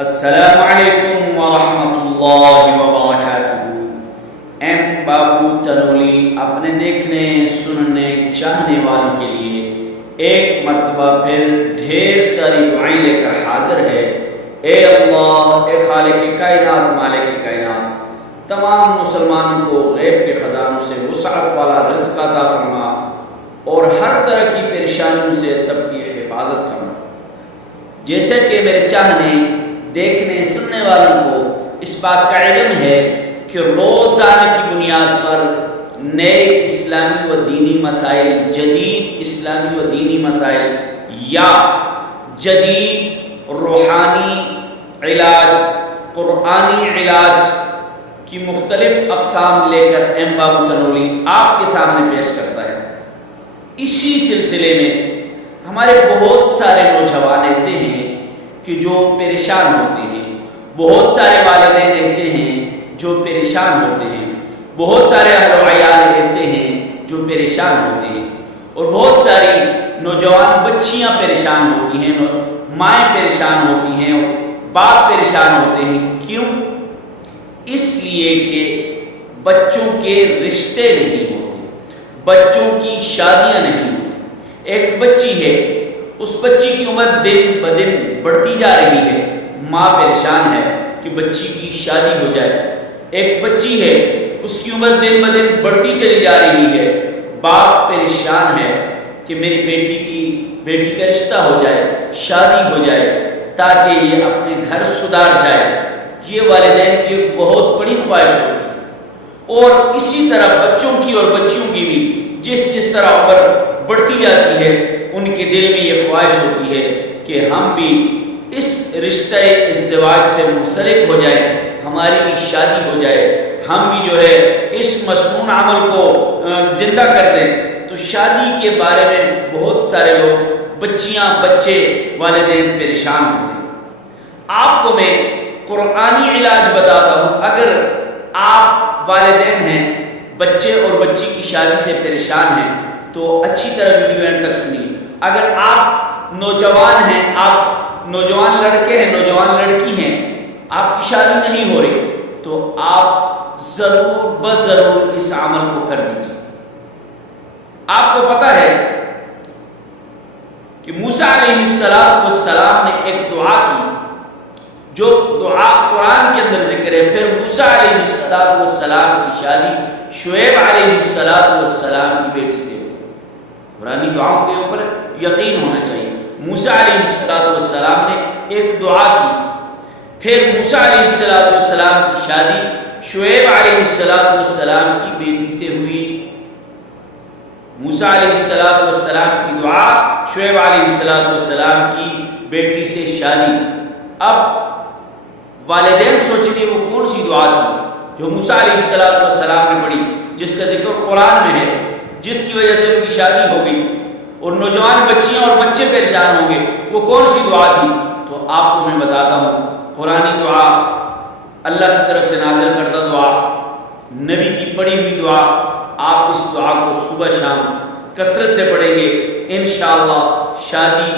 السلام علیکم ورحمۃ اللہ وبرکاتہ۔ ایم بابو تنولی اپنے دیکھنے سننے چاہنے والوں کے لیے ایک مرتبہ پھر ڈھیر ساری دعائیں لے کر حاضر ہے۔ اے اللہ، اے خالق کائنات، مالک کائنات، تمام مسلمانوں کو غیب کے خزانوں سے وسعت والا رزق عطا فرما اور ہر طرح کی پریشانیوں سے سب کی حفاظت فرما۔ جیسے کہ میرے چاہنے دیکھنے سننے والوں کو اس بات کا علم ہے کہ روزانہ کی بنیاد پر نئے اسلامی و دینی مسائل، جدید اسلامی و دینی مسائل یا جدید روحانی علاج، قرآنی علاج کی مختلف اقسام لے کر ایم بابو تنولی آپ کے سامنے پیش کرتا ہے۔ اسی سلسلے میں ہمارے بہت سارے نوجوان ایسے ہیں کہ جو پریشان ہوتے ہیں، بہت سارے والدین ایسے ہیں جو پریشان ہوتے ہیں، بہت سارے اہل و عیال ایسے ہیں جو پریشان ہوتے ہیں، اور بہت ساری نوجوان بچیاں پریشان ہوتی ہیں، مائیں پریشان ہوتی ہیں، باپ پریشان ہوتے ہیں۔ کیوں؟ اس لیے کہ بچوں کے رشتے نہیں ہوتے، بچوں کی شادیاں نہیں ہوتی۔ ایک بچی ہے، اس بچی کی عمر دن بدن بڑھتی جا رہی ہے، ماں پریشان ہے کہ بچی کی شادی ہو جائے۔ ایک بچی ہے، اس کی عمر دن بدن بڑھتی چلی جا رہی ہے، باپ پریشان ہے کہ میری بیٹی کا رشتہ ہو جائے، شادی ہو جائے تاکہ یہ اپنے گھر سدھار جائے۔ یہ والدین کی ایک بہت بڑی خواہش ہوتی ہے، اور اسی طرح بچوں کی اور بچیوں کی بھی جس طرح عمر بڑھتی جاتی ہے، ان کے دل میں یہ خواہش ہوتی ہے کہ ہم بھی اس رشتہ ازدواج سے منسلک ہو جائیں، ہماری بھی شادی ہو جائے، ہم بھی جو ہے اس مسنون عمل کو زندہ کر دیں۔ تو شادی کے بارے میں بہت سارے لوگ، بچیاں، بچے، والدین پریشان ہوتے ہیں۔ آپ کو میں قرآنی علاج بتاتا ہوں۔ اگر آپ والدین ہیں، بچے اور بچی کی شادی سے پریشان ہیں تو اچھی طرح ویڈیو اینڈ تک سنیے۔ اگر آپ نوجوان ہیں، آپ نوجوان لڑکے ہیں، نوجوان لڑکی ہیں، آپ کی شادی نہیں ہو رہی تو آپ ضرور بضرور اس عمل کو کر دیجیے۔ آپ کو پتہ ہے کہ موسیٰ علیہ السلام نے ایک دعا کی، جو دعا قرآن کے اندر ذکر ہے۔ پھر موسیٰ علیہ السلام کی شادی شعیب علیہ السلام کی بیٹی سے ہوئی۔ قرآنی دعاؤں کے اوپر یقین ہونا چاہیے۔ موسیٰ علیہ السلام نے ایک دعا کی، پھر موسیٰ علیہ السلام کی شادی شعیب علیہ السلام کی بیٹی سے ہوئی۔ موسیٰ علیہ السلام کی دعا، شعیب علیہ السلام کی بیٹی سے شادی۔ اب والدین سوچیں گے وہ کون سی دعا تھی جو موسیٰ علیہ السلام نے پڑھی، جس کا ذکر قرآن میں ہے، جس کی وجہ سے ان کی شادی ہو گئی اور نوجوان بچیاں اور بچے پریشان ہوں گے؟ وہ کون سی دعا تھی؟ تو آپ کو میں بتاتا ہوں۔ قرآنی دعا، اللہ کی طرف سے نازل کردہ دعا، نبی کی پڑھی ہوئی دعا۔ آپ اس دعا کو صبح شام کثرت سے پڑھیں گے، انشاءاللہ شادی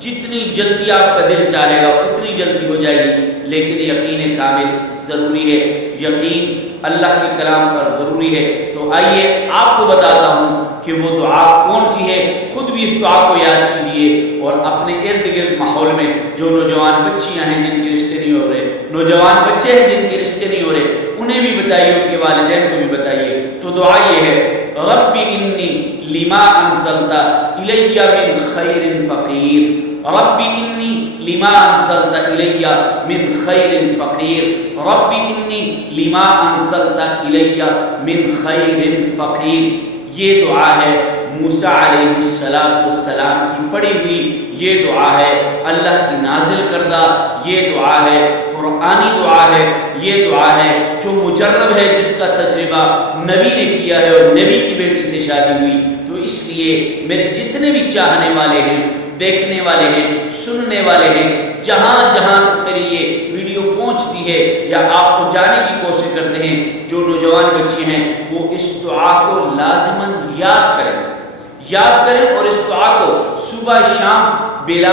جتنی جلدی آپ کا دل چاہے گا اتنی جلدی ہو جائے گی۔ لیکن یقین کامل ضروری ہے، یقین اللہ کے کلام پر ضروری ہے۔ تو آئیے آپ کو بتاتا ہوں کہ وہ دعا کون سی ہے۔ خود بھی اس دعا کو یاد کیجئے اور اپنے ارد گرد ماحول میں جو نوجوان بچیاں ہیں جن کے رشتے نہیں ہو رہے، نوجوان بچے ہیں جن کے رشتے نہیں ہو رہے، انہیں بھی بتائیے، ان کے والدین کو بھی بتائیے۔ تو دعا یہ ہے، رب انی لما انزلت الی من خیر فقیر، رب انی لما انزلت الی من خیر فقیر، رب انی لما انزلت الی من خیر فقیر۔ یہ دعا ہے موسیٰ علیہ السلام کی پڑھی ہوئی، یہ دعا ہے اللہ کی نازل کردہ، یہ دعا ہے قرآنی دعا ہے، یہ دعا ہے جو مجرب ہے، جس کا تجربہ نبی نے کیا ہے اور نبی کی بیٹی سے شادی ہوئی۔ تو اس لیے میرے جتنے بھی چاہنے والے ہیں، دیکھنے والے ہیں، سننے والے ہیں، جہاں جہاں تک میری یہ ویڈیو پہنچتی ہے یا آپ کو جانے کی کوشش کرتے ہیں، جو نوجوان بچے ہیں وہ اس دعا کو لازماً یاد کریں اور اس دعا کو صبح شام بلا